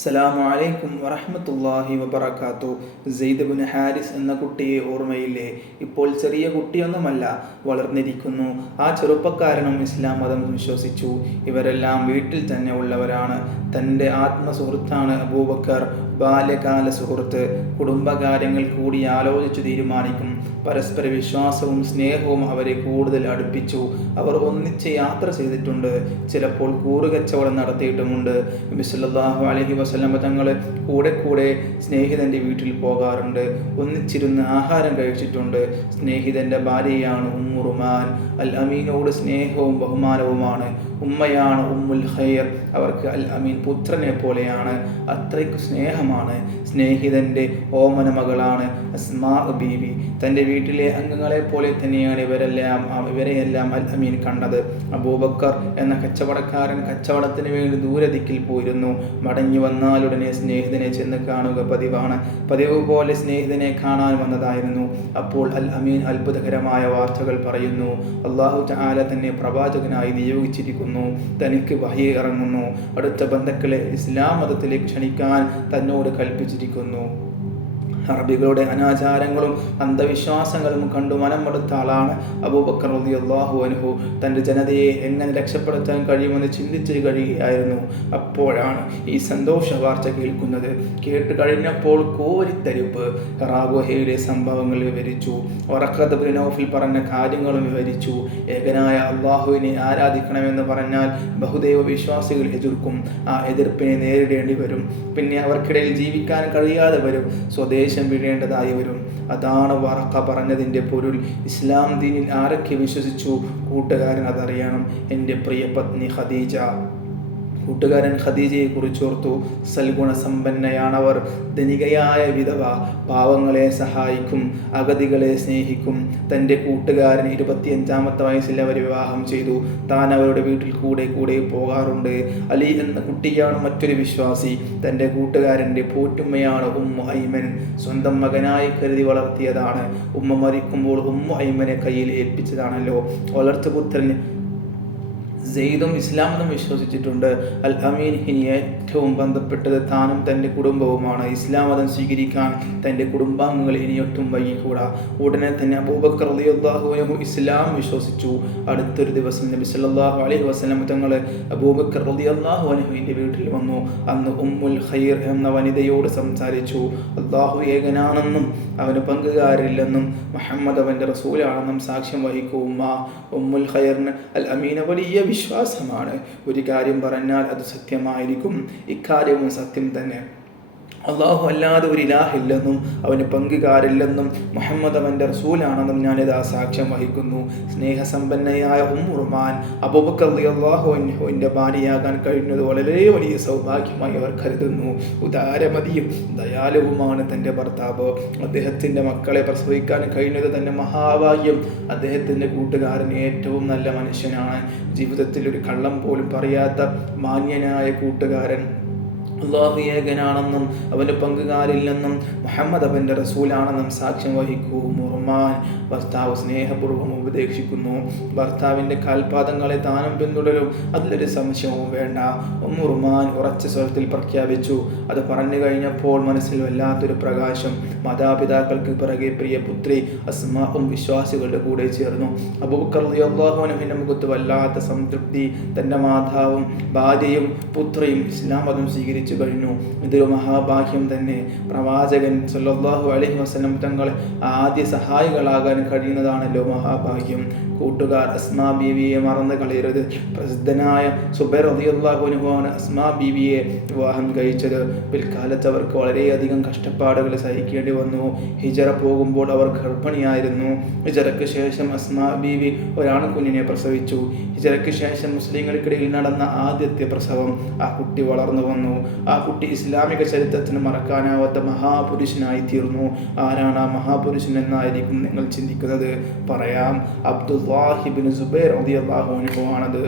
അസ്സലാമു അലൈക്കും വറഹ്മത്തുള്ളാഹി വബറകാത്തു. സെയ്ദ് ബിൻ ഹാരിസ് എന്ന കുട്ടിയെ ഓർമ്മയില്ലേ? ഇപ്പോൾ ചെറിയ കുട്ടിയൊന്നുമല്ല, വളർന്നിരിക്കുന്നു. ആ ചെറുപ്പക്കാരനും ഇസ്ലാം മതം വിശ്വസിച്ചു. ഇവരെല്ലാം വീട്ടിൽ തന്നെ ഉള്ളവരാണ്. തൻ്റെ ആത്മസുഹൃത്താണ് അബൂബക്കർ. ബാല്യകാല സുഹൃത്ത്. കുടുംബകാര്യങ്ങൾ കൂടി ആലോചിച്ചു തീരുമാനിക്കും. പരസ്പര വിശ്വാസവും സ്നേഹവും അവരെ കൂടുതൽ അടുപ്പിച്ചു. അവർ ഒന്നിച്ച് യാത്ര ചെയ്തിട്ടുണ്ട്. ചിലപ്പോൾ കൂറുകച്ചവടം നടത്തിയിട്ടുമുണ്ട്. നബി സല്ലല്ലാഹു അലൈഹി വസല്ലം തങ്ങൾ കൂടെ സ്നേഹിതൻ്റെ വീട്ടിൽ പോകാറുണ്ട്. ഒന്നിച്ചിരുന്ന് ആഹാരം കഴിച്ചിട്ടുണ്ട്. സ്നേഹിതൻ്റെ ഭാര്യയാണ് ഉമ്മു റുമാൻ. അൽ അമീനോട് സ്നേഹവും ബഹുമാനവുമാണ്. ഉമ്മയാണ് ഉമ്മുൽ ഖൈർ. അവർക്ക് അൽ അമീൻ പുത്രനെ പോലെയാണ്. അത്രയ്ക്ക് സ്നേഹമാണ്. സ്നേഹിതൻ്റെ ഓമന മകളാണ് അസ്മാ ബീവി. തൻ്റെ വീട്ടിലെ അംഗങ്ങളെ പോലെ തന്നെയാണ് ഇവരെയെല്ലാം അൽ അമീൻ കണ്ടത്. അബൂബക്കർ എന്ന കച്ചവടക്കാരൻ കച്ചവടത്തിന് വേണ്ടി ദൂരദിക്കിൽ പോയിരുന്നു. മടങ്ങി വന്നാലുടനെ സ്നേഹിതനെ ചെന്ന് കാണുക പതിവാണ്. പതിവ് പോലെ സ്നേഹിതനെ കാണാൻ വന്നതായിരുന്നു. അപ്പോൾ അൽ അമീൻ അത്ഭുതകരമായ വാർത്തകൾ പറയുന്നു. അല്ലാഹു തആല തന്നെ പ്രവാചകനായി നിയോഗിച്ചിരിക്കുന്നു. തനിക്ക് വഹി ഇറങ്ങുന്നു. അടുത്ത ബന്ധുക്കളെ ഇസ്ലാം മതത്തിലേക്ക് ക്ഷണിക്കാൻ തന്നോട് കൽപ്പിച്ചിരിക്കുന്നു. അറബികളുടെ അനാചാരങ്ങളും അന്ധവിശ്വാസങ്ങളും കണ്ടു മനമെടുത്ത ആളാണ് അബൂബക്കർ റളിയല്ലാഹു അൻഹു. തൻ്റെ ജനതയെ എങ്ങനെ രക്ഷപ്പെടുത്താൻ കഴിയുമെന്ന് ചിന്തിച്ച് കഴിയുകയായിരുന്നു. അപ്പോഴാണ് ഈ സന്തോഷ വാർത്ത കേൾക്കുന്നത്. കേട്ട് കഴിഞ്ഞപ്പോൾ കോരിത്തരിപ്പ്. ഹിറാ ഗുഹയിലെ സംഭവങ്ങൾ വിവരിച്ചു. വറഖത്ത് ഇബ്നു നൗഫൽ പറഞ്ഞ കാര്യങ്ങളും വിവരിച്ചു. ഏകനായ അള്ളാഹുവിനെ ആരാധിക്കണമെന്ന് പറഞ്ഞാൽ ബഹുദൈവ വിശ്വാസികൾ എതിർക്കും. ആ എതിർപ്പിനെ നേരിടേണ്ടി വരും. പിന്നെ അവർക്കിടയിൽ ജീവിക്കാൻ കഴിയാതെ വരും. സ്വദേശം വിടേണ്ടതായി വരും. അതാണ് വറഖ പറഞ്ഞതിൻ്റെ പൊരുൾ. ഇസ്ലാം ദീനിൽ ആരൊക്കെ വിശ്വസിച്ചു? കൂട്ടുകാരൻ അതറിയണം. എൻ്റെ പ്രിയ പത്നി ഖദീജ. കൂട്ടുകാരൻ ഖദീജയെ കുറിച്ചോർത്തു. സൽഗുണ സമ്പന്നയാണവർ. ധനികയായ വിധവ. പാവങ്ങളെ സഹായിക്കും. അഗതികളെ സ്നേഹിക്കും. തൻ്റെ കൂട്ടുകാരൻ 25-ാമത്തെ വയസ്സിൽ അവർ വിവാഹം ചെയ്തു. താൻ അവരുടെ വീട്ടിൽ കൂടെ പോകാറുണ്ട്. അലി എന്ന കുട്ടിയാണ് മറ്റൊരു വിശ്വാസി. തൻ്റെ കൂട്ടുകാരൻ്റെ പോറ്റുമ്മയാണ് ഉമ്മു ഐമൻ. സ്വന്തം മകനായി കരുതി വളർത്തിയതാണ്. ഉമ്മ മരിക്കുമ്പോൾ ഉമ്മു ഐമനെ കയ്യിൽ ഏൽപ്പിച്ചതാണല്ലോ. വളർത്തുപുത്രൻ സെയ്ദും ഇസ്ലാമെന്നും വിശ്വസിച്ചിട്ടുണ്ട്. അൽ അമീൻ ഇനി ഏറ്റവും ബന്ധപ്പെട്ടത് താനും തൻ്റെ കുടുംബവുമാണ്. ഇസ്ലാം മതം സ്വീകരിക്കാൻ തൻ്റെ കുടുംബാംഗങ്ങൾ ഇനിയൊട്ടും വൈകിക്കൂടാ. ഉടനെ തന്നെ അബൂബക്കർ റളിയല്ലാഹു അൻഹു ഇസ്ലാം വിശ്വസിച്ചു. അടുത്തൊരു ദിവസം നബി സല്ലല്ലാഹു അലൈഹി വസല്ലം തങ്ങൾ അബൂബക്കർ റളിയല്ലാഹു അൻഹുവിൻ്റെ വീട്ടിൽ വന്നു. അന്ന് ഉമ്മുൽ ഖൈർ എന്ന വനിതയോട് സംസാരിച്ചു. അല്ലാഹു ഏകനാണെന്നും അവന് പങ്കുകാരില്ലെന്നും മുഹമ്മദ് അവൻ്റെ റസൂലാണെന്നും സാക്ഷ്യം വഹിക്കൂ ഉമ്മ. ഉമ്മുൽ ഖൈറിന് അൽ അമീന വലിയ വിശ്വാസമാണ്. ഒരു കാര്യം പറഞ്ഞാൽ അത് സത്യമായിരിക്കും. ഇക്കാര്യവും സത്യം തന്നെ. അള്ളാഹു അല്ലാതെ ഒരു ഇലാഹില്ലെന്നും അവന് പങ്കുകാരില്ലെന്നും മുഹമ്മദ് അവൻ്റെ റസൂലാണെന്നും ഞാനിതാ സാക്ഷ്യം വഹിക്കുന്നു. സ്നേഹസമ്പന്നയായ ഉമ്മു റുമാൻ അബൂബക്കർ റളിയല്ലാഹു അൻഹുവിൻ്റെ ഭാര്യയാകാൻ കഴിഞ്ഞത് വളരെ വലിയ സൗഭാഗ്യമായി അവർ കരുതുന്നു. ഉദാരമതിയും ദയാലുവുമാണ് തൻ്റെ ഭർത്താവ്. അദ്ദേഹത്തിൻ്റെ മക്കളെ പ്രസവിക്കാൻ കഴിഞ്ഞത് തന്നെ മഹാഭാഗ്യം. അദ്ദേഹത്തിൻ്റെ കൂട്ടുകാരൻ ഏറ്റവും നല്ല മനുഷ്യനാണ്. ജീവിതത്തിൽ ഒരു കള്ളം പോലും പറയാത്ത മാന്യനായ കൂട്ടുകാരൻ. അല്ലാഹു ഏകനാണെന്നും അവന് പങ്കുകാരില്ലെന്നും മുഹമ്മദ് അവൻ്റെ റസൂലാണെന്നും സാക്ഷ്യം വഹിക്കൂ ഉമ്മുറുമാൻ. ഭർത്താവ് സ്നേഹപൂർവ്വം ഉപദേശിക്കുന്നു. ഭർത്താവിൻ്റെ കാൽപാദങ്ങളെ താനും പിന്തുടരും. അതിലൊരു സംശയവും വേണ്ട. ഉമ്മുറുമാൻ ഉറച്ച സ്വരത്തിൽ പ്രഖ്യാപിച്ചു. അത് പറഞ്ഞു കഴിഞ്ഞപ്പോൾ മനസ്സിൽ വല്ലാത്തൊരു പ്രകാശം. മാതാപിതാക്കൾക്ക് പിറകെ പ്രിയ പുത്രി അസ്മാഉം വിശ്വാസികളുടെ കൂടെ ചേർന്നു. അബൂബക്കർ റളിയല്ലാഹു അൻഹുവിൻ്റെ മുഖത്ത് വല്ലാത്ത സംതൃപ്തി. തൻ്റെ മാതാവും ഭാര്യയും പുത്രിയും ഇസ്ലാം മതം സ്വീകരിച്ചു കഴിഞ്ഞു. ഇതൊരു മഹാഭാഗ്യം തന്നെ. പ്രവാചകൻ സല്ലല്ലാഹു അലൈഹി വസല്ലം തങ്ങളെ ആദ്യ സഹായികളാകാൻ കഴിയുന്നതാണല്ലോ മഹാഭാഗ്യം. കൂട്ടുകാർ അസ്മാ ബീവിയെ മറന്നു കളയരുത്. പ്രസിദ്ധനായ സുബൈർ റളിയല്ലാഹു അൻഹു ആണ് അസ്മാ ബീവിയെ വിവാഹം കഴിച്ചത്. പിൽക്കാലത്ത് അവർക്ക് വളരെയധികം കഷ്ടപ്പാടുകൾ സഹിക്കേണ്ടി വന്നു. ഹിജറ പോകുമ്പോൾ അവർ ഗർഭിണിയായിരുന്നു. ഹിജറയ്ക്ക് ശേഷം അസ്മാ ബീവി ഒരാൺകുഞ്ഞിനെ പ്രസവിച്ചു. ഹിജറയ്ക്ക് ശേഷം മുസ്ലിങ്ങൾക്കിടയിൽ നടന്ന ആദ്യത്തെ പ്രസവം. ആ കുട്ടി വളർന്നു വന്നു. ആ കുട്ടി ഇസ്ലാമിക ചരിത്രത്തിന് മറക്കാനാവാത്ത മഹാപുരുഷനായി തീർന്നു. ആരാണ് ആ മഹാപുരുഷൻ എന്നായിരിക്കും നിങ്ങൾ ചിന്തിക്കുന്നത്. പറയാം, അബ്ദുല്ലാഹി ഇബ്നു സുബൈർ റളിയല്ലാഹു അൻഹു ആണത്.